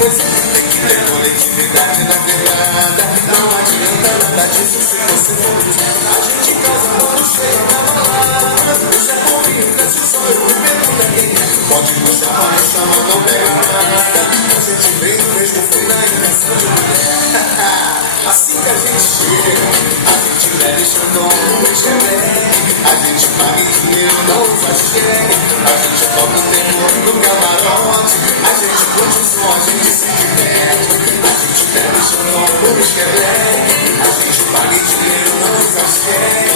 Pois é, tem que ter coletividade na pegada. Não adianta nada disso se você for junto. A gente casa quando chega na balada. Deixa convida, se só eu me pergunto quem é. Pode me chamar, me chama, não pega nada. A gente vem do mesmo fim na intenção de mulher. Assim que a gente chega, a gente bebe xandão no mexeré. A gente paga em dinheiro, não usa cheque. A gente toca o terror no camarote. A gente curte o som, a gente se diverte. A gente bebe xandão no mexeré. A gente paga em dinheiro, não usa cheque.